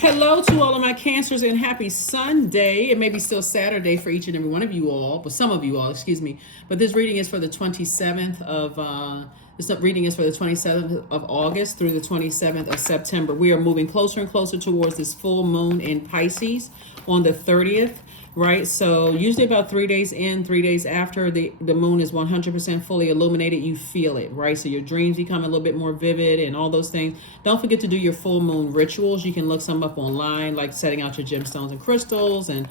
Hello to all of my Cancers and happy Sunday. It may be still Saturday for each and every one of you all, but some of you all, excuse me. But this reading is for the 27th of this reading is for the 27th of August through the 27th of September. We are moving closer and closer towards this full moon in Pisces on the 30th. Right, so usually about 3 days in, 3 days after the moon is 100% fully illuminated, you feel it, right? So your dreams become a little bit more vivid and all those things. Don't forget to do your full moon rituals. You can look some up online, like setting out your gemstones and crystals and,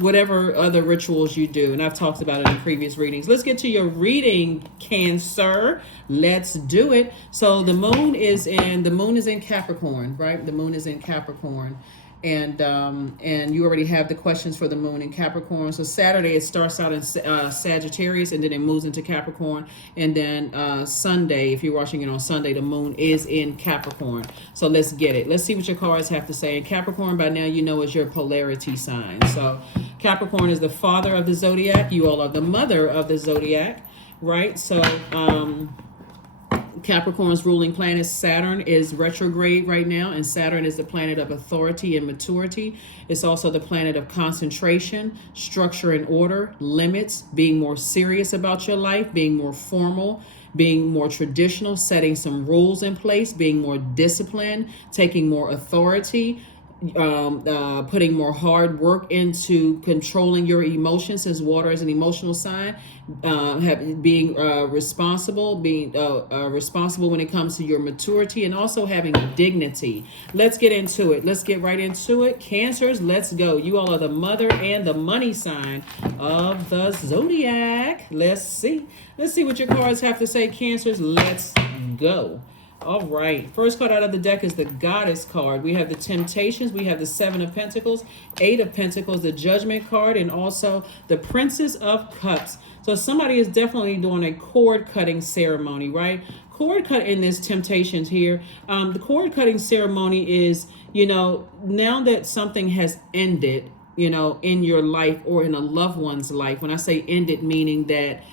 whatever other rituals you do. And I've talked about it in previous readings. Let's get to your reading, Cancer. Let's do it. So the moon is in Capricorn, right? The moon is in Capricorn. And you already have the questions for the moon in Capricorn. So Saturday it starts out in Sagittarius, and then it moves into Capricorn. And then Sunday, if you're watching it on Sunday, the moon is in Capricorn. So let's get it. Let's see what your cards have to say. And Capricorn, by now you know, is your polarity sign. So Capricorn is the father of the zodiac. You all are the mother of the zodiac, right? So Capricorn's ruling planet Saturn is retrograde right now, and Saturn is the planet of authority and maturity. It's also the planet of concentration, structure and order, limits, being more serious about your life, being more formal, being more traditional, setting some rules in place, being more disciplined, taking more authority, putting more hard work into controlling your emotions, since water is an emotional sign, being responsible when it comes to your maturity, and also having dignity. Let's get into it. Let's get right into it. Cancers, let's go. You all are the mother and the money sign of the zodiac. Let's see what your cards have to say, Cancers. Let's go. All right. First card out of the deck is the Goddess card. We have the Temptations. We have the Seven of Pentacles, Eight of Pentacles, the Judgment card, and also the Princess of Cups. So somebody is definitely doing a cord cutting ceremony, right? Cord cut in this Temptations here. The cord cutting ceremony is, now that something has ended, in your life or in a loved one's life. When I say ended, meaning that,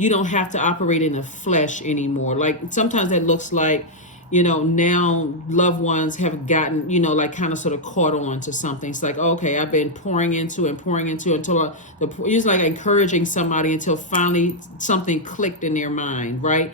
you don't have to operate in the flesh anymore. Like sometimes that looks like, now loved ones have gotten, like kind of sort of caught on to something. It's like, okay, I've been pouring into until it's like encouraging somebody until finally something clicked in their mind, right?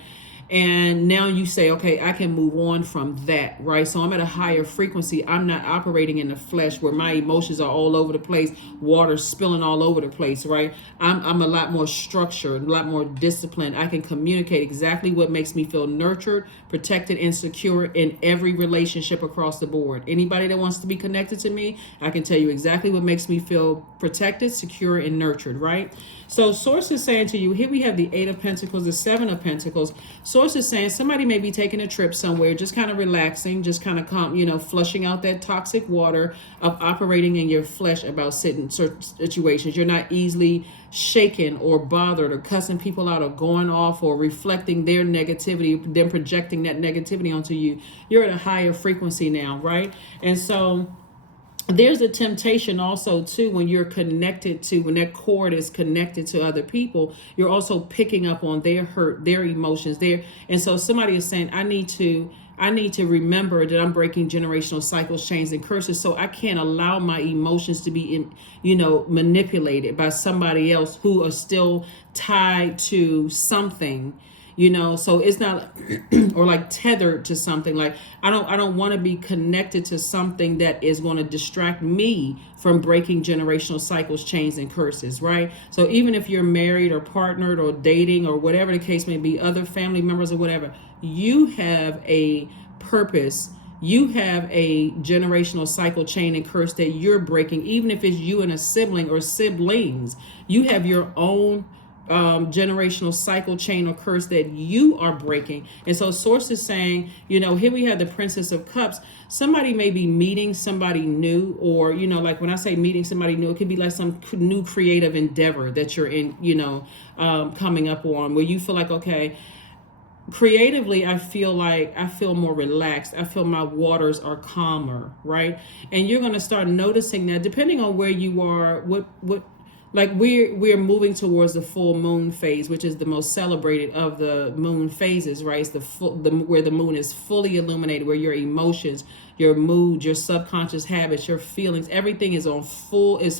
And now you say, okay, I can move on from that, right? So I'm at a higher frequency. I'm not operating in the flesh where my emotions are all over the place, water spilling all over the place, right? I'm a lot more structured, a lot more disciplined. I can communicate exactly what makes me feel nurtured, protected, and secure in every relationship across the board. Anybody that wants to be connected to me, I can tell you exactly what makes me feel protected, secure, and nurtured, right? So Source is saying to you, here we have the Eight of Pentacles, the Seven of Pentacles. Source is saying somebody may be taking a trip somewhere, just kind of relaxing, just kind of flushing out that toxic water of operating in your flesh about certain situations. You're not easily shaken or bothered or cussing people out or going off or reflecting their negativity, then projecting that negativity onto you. You're at a higher frequency now, right? And so there's a temptation also too when when that cord is connected to other people, you're also picking up on their hurt, their emotions there. And so somebody is saying, I need to remember that I'm breaking generational cycles, chains, and curses. So I can't allow my emotions to be manipulated by somebody else who are still tied to something. So it's not or like tethered to something. Like I don't want to be connected to something that is going to distract me from breaking generational cycles, chains, and curses, right? So even if you're married or partnered or dating or whatever the case may be, other family members or whatever, you have a purpose. You have a generational cycle, chain, and curse that you're breaking. Even if it's you and a sibling or siblings, you have your own generational cycle, chain, or curse that you are breaking. And so Source is saying, here we have the Princess of Cups. Somebody may be meeting somebody new, or like when I say meeting somebody new, it could be like some new creative endeavor that you're in, coming up on, where you feel like, okay, creatively I feel more relaxed. I feel my waters are calmer, right? And you're going to start noticing that depending on where you are, what like we're moving towards the full moon phase, which is the most celebrated of the moon phases, right? It's where the moon is fully illuminated, where your emotions, your mood, your subconscious habits, your feelings, everything is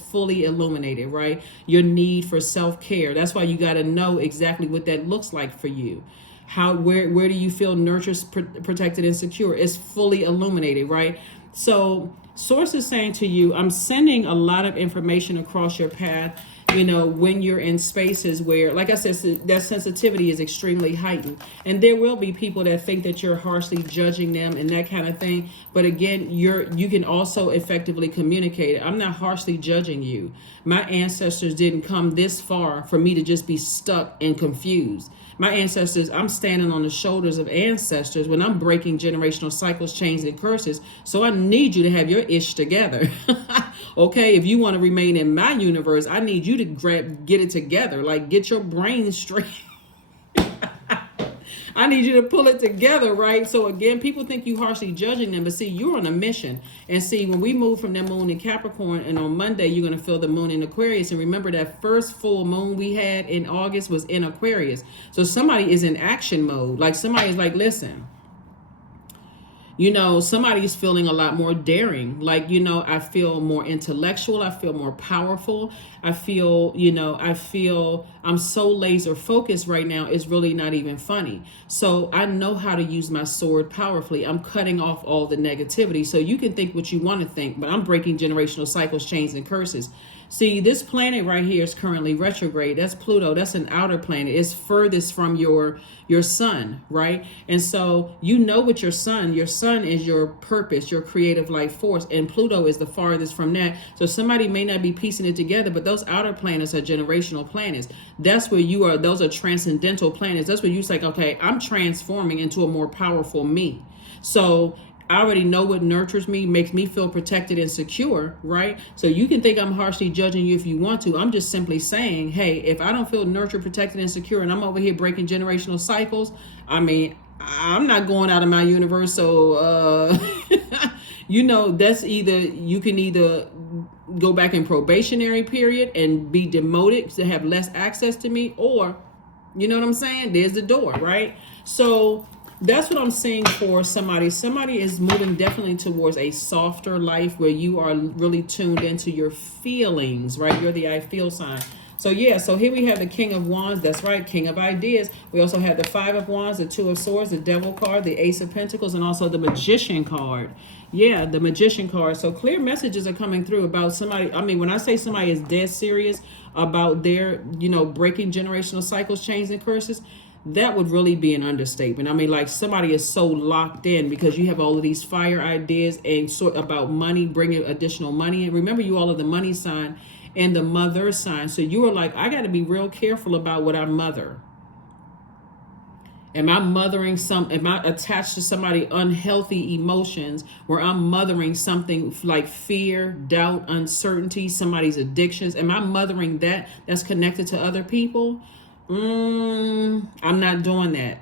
fully illuminated, right? Your need for self-care. That's why you got to know exactly what that looks like for you. Where do you feel nurtured, protected, and secure? It's fully illuminated, right? So source is saying to you, I'm sending a lot of information across your path, when you're in spaces where, like I said, that sensitivity is extremely heightened. And there will be people that think that you're harshly judging them and that kind of thing. But again, you can also effectively communicate it. I'm not harshly judging you. My ancestors didn't come this far for me to just be stuck and confused. My ancestors, I'm standing on the shoulders of ancestors when I'm breaking generational cycles, chains, and curses. So I need you to have your ish together. Okay, if you want to remain in my universe, I need you to get it together. Like, get your brain straight. I need you to pull it together, right? So again, people think you harshly judging them, but see, you're on a mission. And see, when we move from that moon in Capricorn, and on Monday, you're going to feel the moon in Aquarius. And remember, that first full moon we had in August was in Aquarius. So somebody is in action mode. Like, somebody is like, listen, somebody's feeling a lot more daring. Like, I feel more intellectual. I feel more powerful. I feel I'm so laser focused right now. It's really not even funny. So I know how to use my sword powerfully. I'm cutting off all the negativity. So you can think what you want to think, but I'm breaking generational cycles, chains, and curses. See, this planet right here is currently retrograde. That's Pluto. That's an outer planet. It's furthest from your sun, right? And so what your sun is your purpose, your creative life force, and Pluto is the farthest from that. So somebody may not be piecing it together, but those outer planets are generational planets. That's where you are. Those are transcendental planets. That's where you say, okay, I'm transforming into a more powerful me. So I already know what nurtures me, makes me feel protected and secure, right? So you can think I'm harshly judging you if you want to. I'm just simply saying, hey, if I don't feel nurtured, protected, and secure, and I'm over here breaking generational cycles, I'm not going out of my universe. So, that's you can either go back in probationary period and be demoted to have less access to me, or, you know what I'm saying? There's the door, right? So that's what I'm seeing for somebody. Somebody is moving definitely towards a softer life where you are really tuned into your feelings, right? You're the I feel sign. So here we have the King of Wands. That's right, King of Ideas. We also have the Five of Wands, the Two of Swords, the Devil card, the Ace of Pentacles, and also the Magician card. Yeah, the Magician card. So clear messages are coming through about somebody. When I say somebody is dead serious about their, breaking generational cycles, chains, and curses, that would really be an understatement. Like, somebody is so locked in because you have all of these fire ideas and about money, bringing additional money in. Remember, you all are the money sign and the mother sign. So you are like, I got to be real careful about what I mother. Am I attached to somebody unhealthy emotions where I'm mothering something like fear, doubt, uncertainty, somebody's addictions? Am I mothering that's connected to other people? I'm not doing that.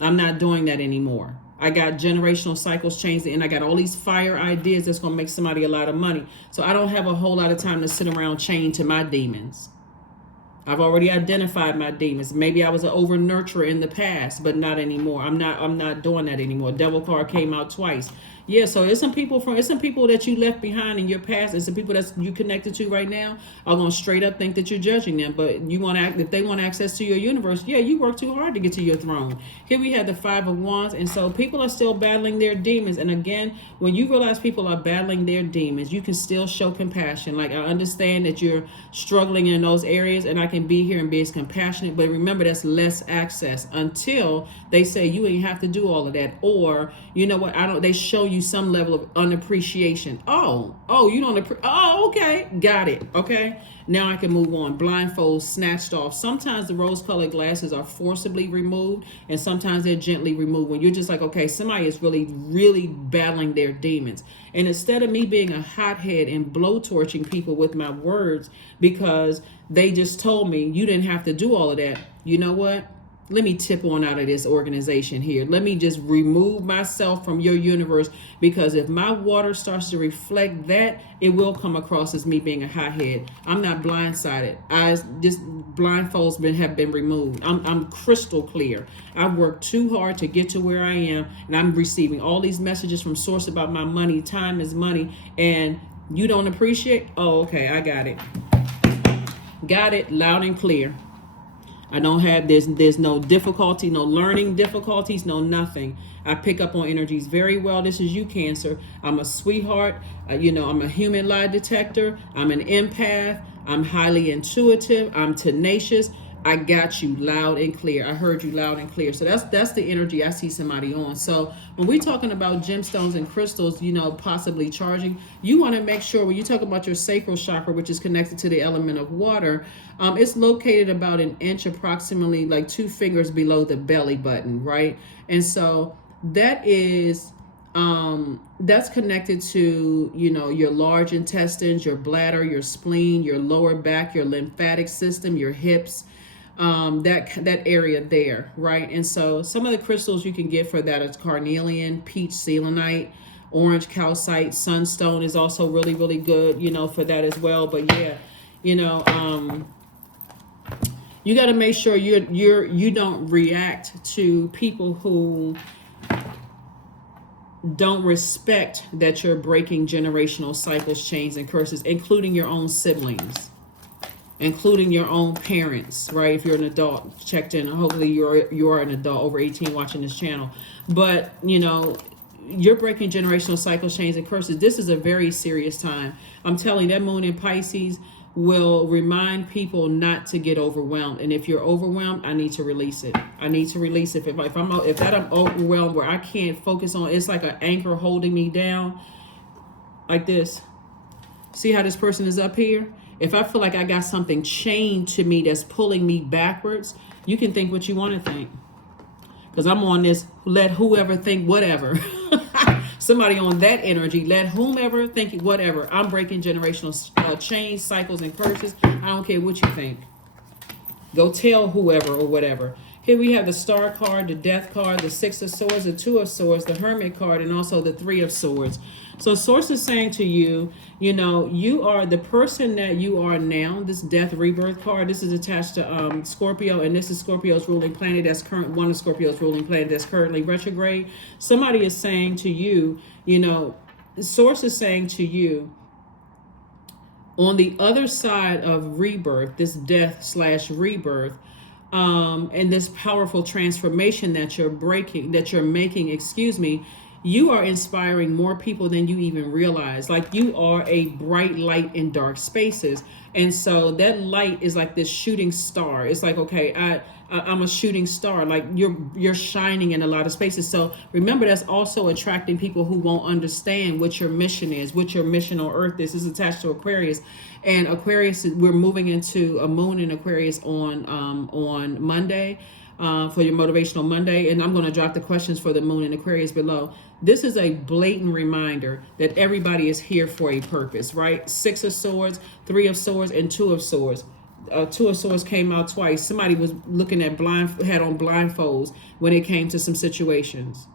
I'm not doing that anymore. I got generational cycles changed, and I got all these fire ideas that's going to make somebody a lot of money. So I don't have a whole lot of time to sit around chained to my demons. I've already identified my demons. Maybe I was an over nurturer in the past, but not anymore. I'm not doing that anymore. Devil card came out twice. Yeah, so it's some people that you left behind in your past, and some people that you connected to right now are gonna straight up think that you're judging them. But if they want access to your universe, yeah, you work too hard to get to your throne. Here we have the Five of Wands, and so people are still battling their demons. And again, when you realize people are battling their demons, you can still show compassion. Like, I understand that you're struggling in those areas, and I can be here and be as compassionate. But remember, that's less access until they say you ain't have to do all of that, or you know what? They show you some level of unappreciation. You don't okay, got it. Okay, now I can move on. Blindfold snatched off. Sometimes the rose-colored glasses are forcibly removed, and sometimes they're gently removed when you're just like, okay, somebody is really, really battling their demons. And instead of me being a hothead and blowtorching people with my words because they just told me you didn't have to do all of that, you know what? let me tip on out of this organization here. Let me just remove myself from your universe, because if my water starts to reflect that, it will come across as me being a hothead. I'm not blindsided. Just blindfolds have been removed. I'm crystal clear. I've worked too hard to get to where I am, and I'm receiving all these messages from source about my money. Time is money, and you don't appreciate. Oh, okay, I got it. Got it loud and clear. I don't have, there's no difficulty, no learning difficulties, no nothing. I pick up on energies very well. This is you, Cancer. I'm a sweetheart. I'm a human lie detector. I'm an empath. I'm highly intuitive. I'm tenacious. I got you loud and clear. I heard you loud and clear. So that's the energy I see somebody on. So when we're talking about gemstones and crystals, possibly charging, you want to make sure when you talk about your sacral chakra, which is connected to the element of water, it's located about an inch, approximately like 2 fingers below the belly button, right? And so that is that's connected to your large intestines, your bladder, your spleen, your lower back, your lymphatic system, your hips, that area there, right? And so some of the crystals you can get for that is carnelian, peach selenite, orange calcite, sunstone is also really, really good, for that as well. But yeah, you got to make sure you don't react to people who don't respect that you're breaking generational cycles, chains, and curses, including your own siblings, including your own parents, right? If you're an adult, checked in, hopefully you're an adult over 18 watching this channel. But you're breaking generational cycles, chains, and curses. This is a very serious time. I'm telling you, that moon in Pisces will remind people not to get overwhelmed. And if you're overwhelmed, I need to release it. I need to release it. If I'm overwhelmed where I can't focus on, it's like an anchor holding me down like this. See how this person is up here? If I feel like I got something chained to me that's pulling me backwards, you can think what you want to think. Because I'm on this, let whoever think whatever. Somebody on that energy, let whomever think whatever. I'm breaking generational chains, cycles, and curses. I don't care what you think. Go tell whoever or whatever. Here we have the Star card, the Death card, the Six of Swords, the Two of Swords, the Hermit card, and also the Three of Swords. So Source is saying to you, you are the person that you are now. This Death Rebirth card, this is attached to Scorpio, and this is Scorpio's ruling planet. That's one of Scorpio's ruling planet that's currently retrograde. Somebody is saying to you, Source is saying to you, on the other side of rebirth, this death/rebirth, and this powerful transformation that you're making, you are inspiring more people than you even realize. Like, you are a bright light in dark spaces. And so that light is like this shooting star. It's like, okay, I'm a shooting star. Like, you're shining in a lot of spaces. So remember, that's also attracting people who won't understand what your mission is, what your mission on earth is. This is attached to Aquarius. And Aquarius, we're moving into a moon in Aquarius on Monday. For your Motivational Monday, and I'm going to drop the questions for the moon in Aquarius below. This is a blatant reminder that everybody is here for a purpose, right? Six of Swords, Three of Swords, and Two of Swords. Two of Swords came out twice. Somebody was looking at had on blindfolds when it came to some situations.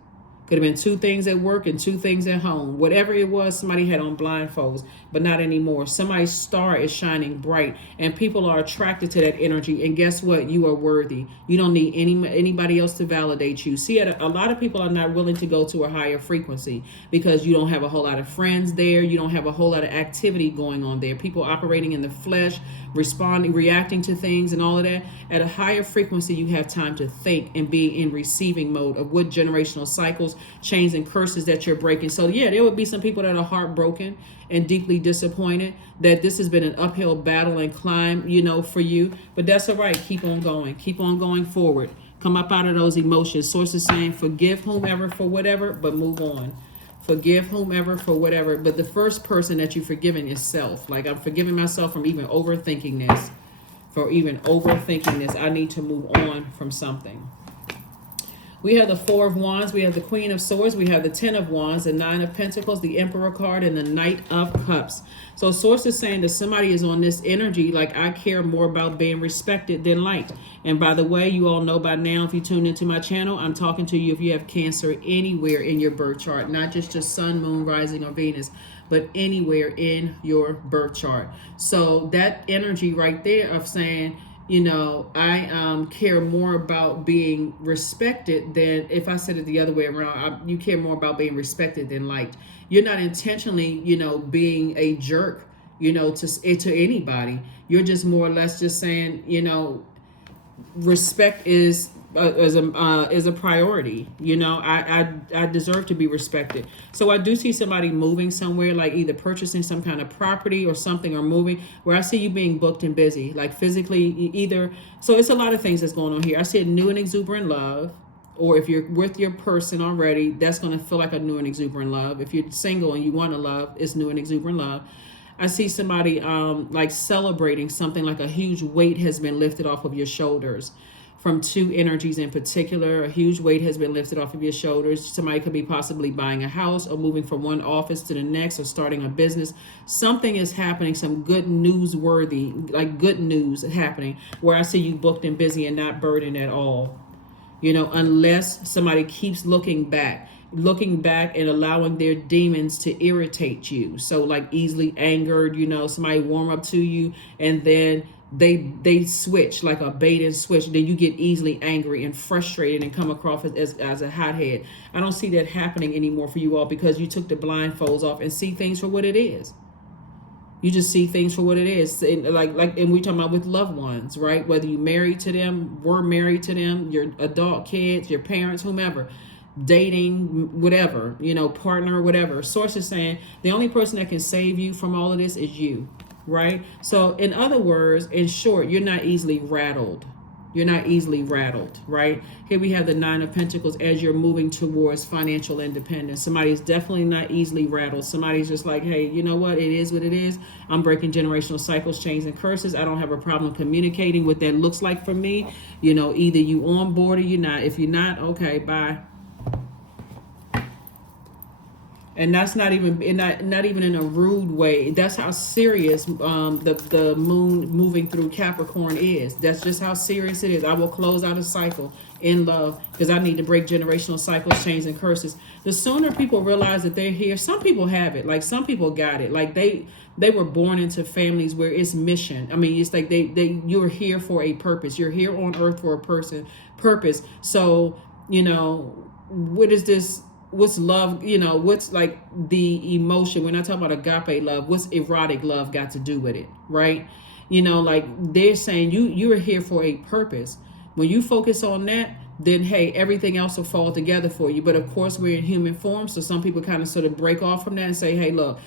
Could have been 2 things at work and 2 things at home. Whatever it was, somebody had on blindfolds, but not anymore. Somebody's star is shining bright, and people are attracted to that energy. And guess what? You are worthy. You don't need anybody else to validate you. See, a lot of people are not willing to go to a higher frequency because you don't have a whole lot of friends there. You don't have a whole lot of activity going on there. People operating in the flesh, reacting to things and all of that. At a higher frequency, you have time to think and be in receiving mode of what generational cycles, chains, and curses that you're breaking. So yeah, there would be some people that are heartbroken and deeply disappointed that this has been an uphill battle and climb, for you. But that's all right. Keep on going. Keep on going forward. Come up out of those emotions. Source is saying forgive whomever for whatever, but move on. Forgive whomever for whatever. But the first person that you're forgiving is self. Like, I'm forgiving myself from even overthinking this. I need to move on from something. We have the Four of Wands, we have the Queen of Swords, we have the Ten of Wands, the Nine of Pentacles, the Emperor card, and the Knight of Cups. So Source is saying that somebody is on this energy like, I care more about being respected than liked. And by the way, you all know by now, if you tune into my channel, I'm talking to you if you have Cancer anywhere in your birth chart, not just your Sun, Moon, Rising, or Venus, but anywhere in your birth chart. So that energy right there of saying, you know, I care more about being respected than, if I said it the other way around, you care more about being respected than liked. You're not intentionally, you know, being a jerk, you know, to anybody. You're just more or less just saying, you know, respect is a priority. You know, I deserve to be respected. So I do see somebody moving somewhere, like either purchasing some kind of property or something, or moving, where I see you being booked and busy, like physically either. So it's a lot of things that's going on here. I see a new and exuberant love, or if you're with your person already, that's going to feel like a new and exuberant love. If you're single and you want to love, it's new and exuberant love. I see somebody like celebrating something, like a huge weight has been lifted off of your shoulders. From two energies in particular, a huge weight has been lifted off of your shoulders. Somebody could be possibly buying a house or moving from one office to the next, or starting a business. Something is happening, some good newsworthy, like good news happening, where I see you booked and busy and not burdened at all. You know, unless somebody keeps looking back and allowing their demons to irritate you. So like easily angered, you know, somebody warm up to you and then they switch, like a bait and switch. Then you get easily angry and frustrated and come across as a hothead. I don't see that happening anymore for you all, because you took the blindfolds off and see things for what it is. You just see things for what it is. And and we're talking about with loved ones, right? Whether you married to them, were married to them, your adult kids, your parents, whomever, dating, whatever, you know, partner, whatever. Source is saying the only person that can save you from all of this is you, right? So in other words, in short, you're not easily rattled. You're not easily rattled, right? Here we have the Nine of Pentacles as you're moving towards financial independence. Somebody's definitely not easily rattled. Somebody's just like, hey, you know what? It is what it is. I'm breaking generational cycles, chains, and curses. I don't have a problem communicating what that looks like for me. You know, either you on board or you're not. If you're not, okay, bye. And that's not even in a rude way. That's how serious the moon moving through Capricorn is. That's just how serious it is. I will close out a cycle in love because I need to break generational cycles, chains, and curses. The sooner people realize that they're here, some people have it. Like some people got it. Like they were born into families where it's mission. I mean, it's like you're here for a purpose. You're here on earth for a purpose. So, you know, what is this? What's love, you know, what's like the emotion, we're not talking about agape love, what's erotic love got to do with it, right? You know, like they're saying you're here for a purpose. When you focus on that, then hey, everything else will fall together for you. But of course we're in human form, so some people kind of sort of break off from that and say, hey, look,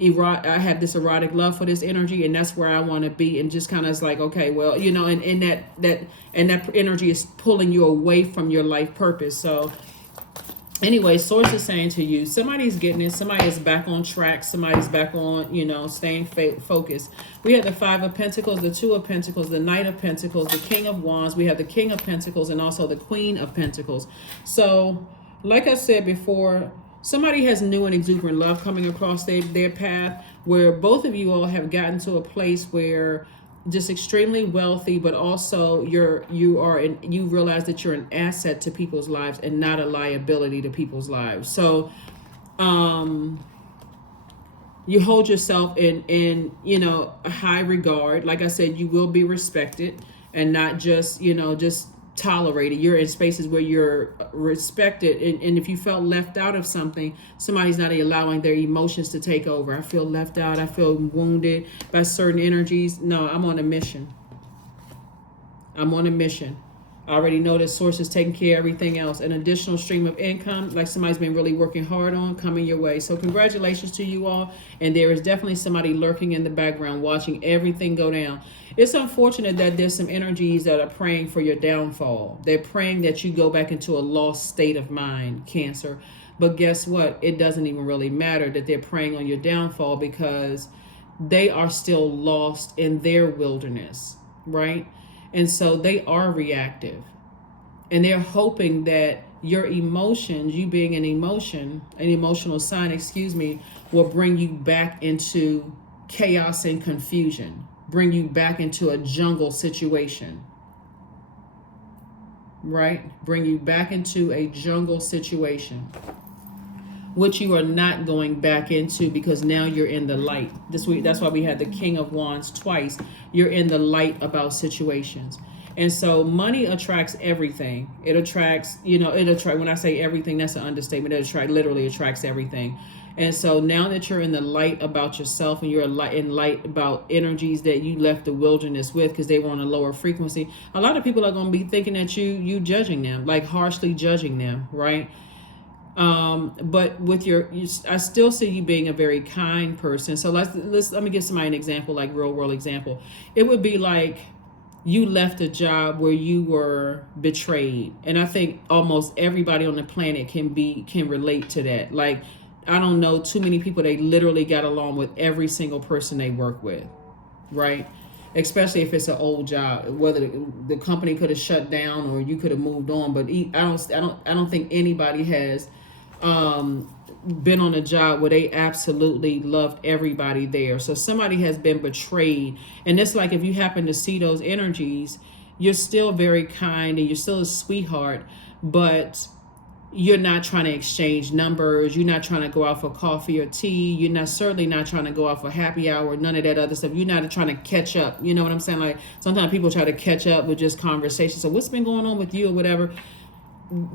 I have this erotic love for this energy and that's where I want to be, and just kind of is like, okay, well, you know, and that energy is pulling you away from your life purpose. So anyway, Source is saying to you, somebody's getting it. Somebody is back on track. Somebody's back on, you know, staying focused. We have the Five of Pentacles, the Two of Pentacles, the Knight of Pentacles, the King of Wands. We have the King of Pentacles and also the Queen of Pentacles. So, like I said before, somebody has new and exuberant love coming across their path, where both of you all have gotten to a place where just extremely wealthy, but also you realize that you're an asset to people's lives and not a liability to people's lives. So you hold yourself in you know, a high regard. Like I said, you will be respected and not just, you know, just tolerated. You're in spaces where you're respected, and if you felt left out of something, somebody's not allowing their emotions to take over. I feel left out, I feel wounded by certain energies. No, I'm on a mission. I'm on a mission. I already know that Source is taking care of everything else. An additional stream of income, like somebody's been really working hard on, coming your way. So congratulations to you all. And there is definitely somebody lurking in the background watching everything go down. It's unfortunate that there's some energies that are praying for your downfall. They're praying that you go back into a lost state of mind, Cancer. But guess what? It doesn't even really matter that they're praying on your downfall, because they are still lost in their wilderness, right? And so they are reactive, and they're hoping that your emotions, you being an emotional sign, excuse me, will bring you back into chaos and confusion, bring you back into a jungle situation, right? Bring you back into a jungle situation, which you are not going back into, because now you're in the light. This week, that's why we had the King of Wands twice. You're in the light about situations. And so money attracts everything. It attracts, when I say everything, that's an understatement. It literally attracts everything. And so now that you're in the light about yourself, and you're in light about energies that you left the wilderness with because they were on a lower frequency, a lot of people are going to be thinking that you judging them, like harshly judging them, right? But with I still see you being a very kind person. So let me give somebody an example, like real world example. It would be like you left a job where you were betrayed, and I think almost everybody on the planet can relate to that. Like, I don't know too many people they literally got along with every single person they work with, right? Especially if it's an old job, whether the company could have shut down or you could have moved on. But I don't think anybody has been on a job where they absolutely loved everybody there. So somebody has been betrayed, and it's like, if you happen to see those energies, you're still very kind and you're still a sweetheart, but you're not trying to exchange numbers. You're not trying to go out for coffee or tea. You're certainly not trying to go out for happy hour, none of that other stuff. You're not trying to catch up. You know what I'm saying? Like, sometimes people try to catch up with just conversation. So what's been going on with you or whatever?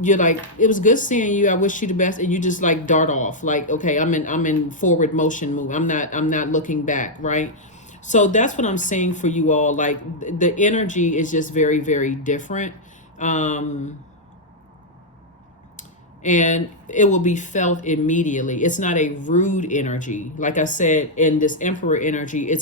You're like, it was good seeing you. I wish you the best. And you just like dart off. Like, okay, I'm in forward motion move. I'm not looking back, right? So that's what I'm saying for you all. Like, the energy is just very, very different. And it will be felt immediately. It's not a rude energy. Like I said, in this Emperor energy,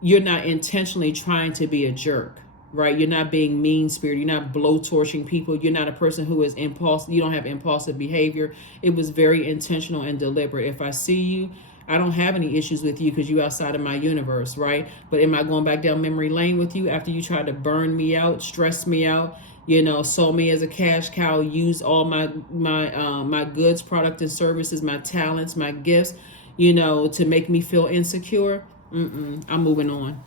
you're not intentionally trying to be a jerk, right? You're not being mean-spirited. You're not blowtorching people. You're not a person who is impulsive. You don't have impulsive behavior. It was very intentional and deliberate. If I see you, I don't have any issues with you because you're outside of my universe, right? But am I going back down memory lane with you after you tried to burn me out, stress me out, sold me as a cash cow, use all my goods, product and services, my talents, my gifts, to make me feel insecure? I'm moving on.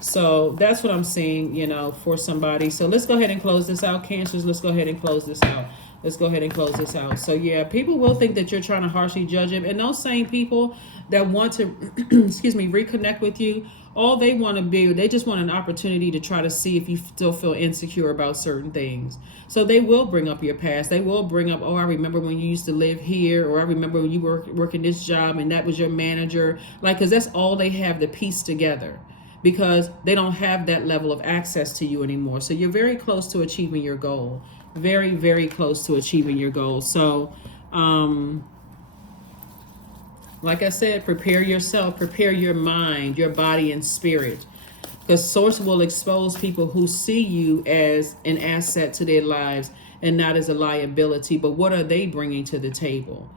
So that's what I'm seeing, for somebody. So let's go ahead and close this out, Cancers. Let's go ahead and close this out. So yeah, people will think that you're trying to harshly judge them. And those same people that want to, reconnect with you, all they want to be, they just want an opportunity to try to see if you still feel insecure about certain things. So they will bring up your past. They will bring up, oh, I remember when you used to live here, or I remember when you were working this job and that was your manager. Like, because that's all they have to piece together, because they don't have that level of access to you anymore. So you're very close to achieving your goal. Very, very close to achieving your goal. So, like I said, prepare yourself, prepare your mind, your body and spirit, because Source will expose people who see you as an asset to their lives and not as a liability. But what are they bringing to the table?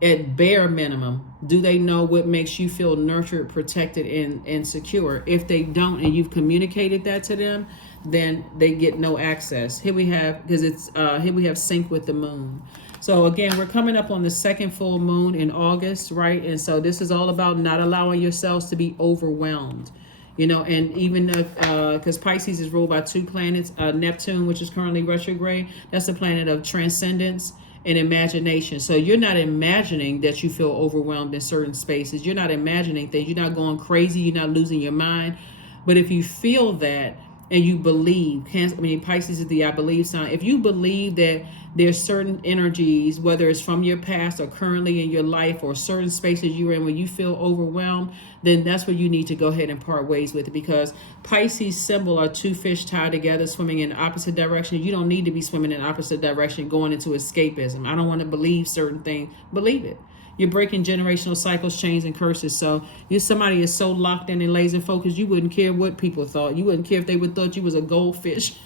At bare minimum, do they know what makes you feel nurtured, protected, and secure? If they don't, and you've communicated that to them, then they get no access. Here we have, because here we have sync with the moon. So again, we're coming up on the second full moon in August, right? And so this is all about not allowing yourselves to be overwhelmed, and even because Pisces is ruled by two planets, Neptune, which is currently retrograde. That's the planet of transcendence and imagination. So you're not imagining that you feel overwhelmed in certain spaces. You're not imagining things. You're not going crazy. You're not losing your mind. But if you feel that and you believe, Pisces is the I believe sign. If you believe that there's certain energies, whether it's from your past or currently in your life, or certain spaces you're in where you feel overwhelmed, then that's where you need to go ahead and part ways with it, because Pisces symbol are two fish tied together swimming in opposite direction. You don't need to be swimming in opposite direction going into escapism. I don't want to believe certain things. Believe it. You're breaking generational cycles, chains, and curses. So if somebody is so locked in and laser focused, you wouldn't care what people thought. You wouldn't care if they would thought you was a goldfish.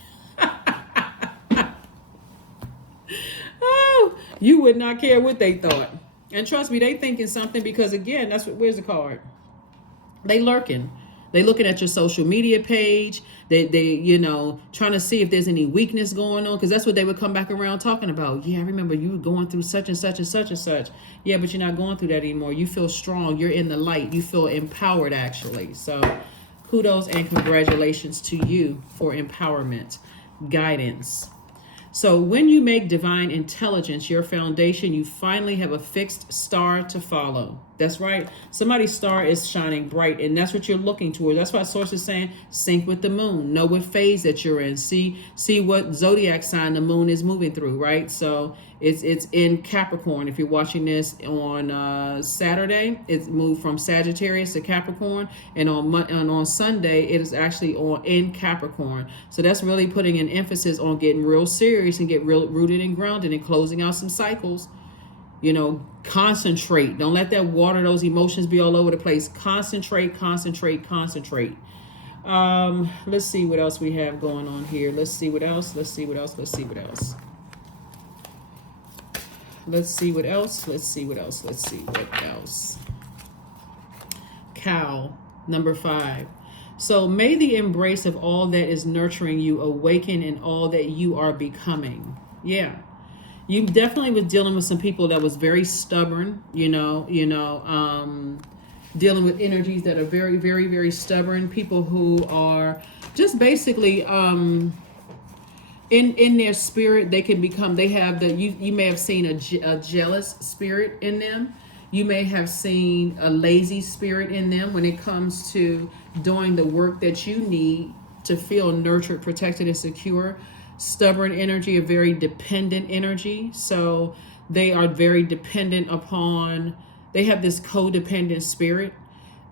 Oh, you would not care what they thought. And trust me, they thinking something, because again, where's the card? They lurking. They looking at your social media page. They trying to see if there's any weakness going on, because that's what they would come back around talking about. Yeah, I remember you were going through such and such and such and such. Yeah, but you're not going through that anymore. You feel strong. You're in the light. You feel empowered, actually. So kudos and congratulations to you for empowerment, guidance. So when you make divine intelligence your foundation, you finally have a fixed star to follow. That's right. Somebody's star is shining bright, and that's what you're looking towards. That's why Source is saying sync with the moon. Know what phase that you're in. See what zodiac sign the moon is moving through, right? So it's in Capricorn. If you're watching this on Saturday, it's moved from Sagittarius to Capricorn, and on Sunday it is actually in Capricorn. So that's really putting an emphasis on getting real serious and get real rooted and grounded and closing out some cycles. Concentrate. Don't let that water, those emotions be all over the place. Concentrate. Let's see what else we have going on here. Let's see what else. Cow, number 5. So may the embrace of all that is nurturing you awaken in all that you are becoming. Yeah. You definitely was dealing with some people that was very stubborn, dealing with energies that are very, very, very stubborn. People who are just basically in their spirit. They have you may have seen a jealous spirit in them. You may have seen a lazy spirit in them when it comes to doing the work that you need to feel nurtured, protected, and secure. Stubborn energy, a very dependent energy. So they are very dependent upon, they have this codependent spirit.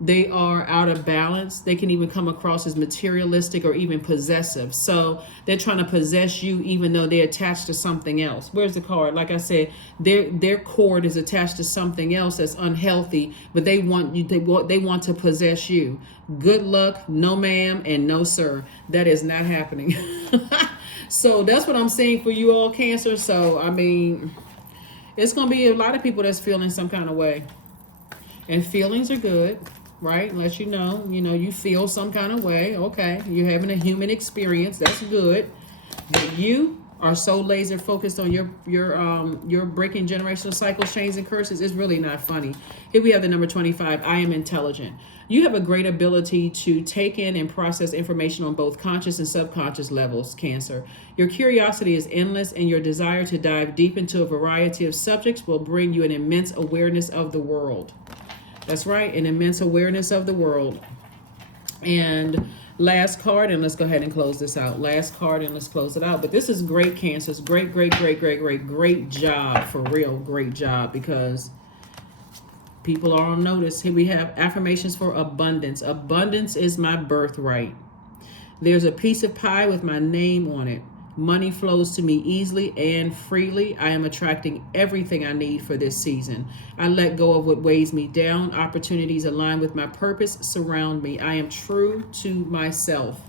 They are out of balance. They can even come across as materialistic or even possessive. So they're trying to possess you even though they're attached to something else. Where's the card? Like I said, their cord is attached to something else that's unhealthy, but they want you. They want to possess you. Good luck, no ma'am, and no sir. That is not happening. So that's what I'm saying for you all, Cancer. So I mean, it's gonna be a lot of people that's feeling some kind of way, and feelings are good. Right? Let you know, you feel some kind of way. Okay. You're having a human experience. That's good. But you are so laser focused on your breaking generational cycles, chains, and curses. It's really not funny. Here we have the number 25. I am intelligent. You have a great ability to take in and process information on both conscious and subconscious levels, Cancer. Your curiosity is endless, and your desire to dive deep into a variety of subjects will bring you an immense awareness of the world. That's right, an immense awareness of the world. And last card, and let's go ahead and close this out. Last card, and let's close it out. But this is great, Cancers. Great job, for real. Great job, because people are on notice. Here we have affirmations for abundance. Abundance is my birthright. There's a piece of pie with my name on it. Money flows to me easily and freely. I am attracting everything I need for this season. I let go of what weighs me down. Opportunities align with my purpose surround me. I am true to myself.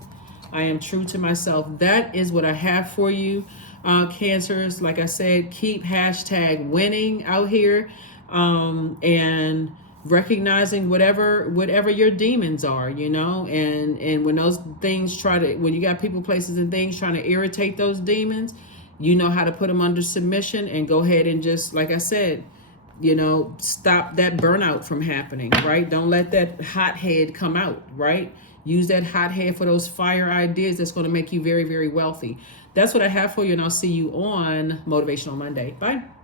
That is what I have for you, Cancers. Like I said, keep hashtag winning out here, and recognizing whatever your demons are, and when those things when you got people, places, and things trying to irritate those demons, you know how to put them under submission and go ahead and just, like I said, stop that burnout from happening, right? Don't let that hot head come out, right? Use that hot head for those fire ideas that's going to make you very, very wealthy. That's what I have for you, and I'll see you on Motivational Monday. Bye.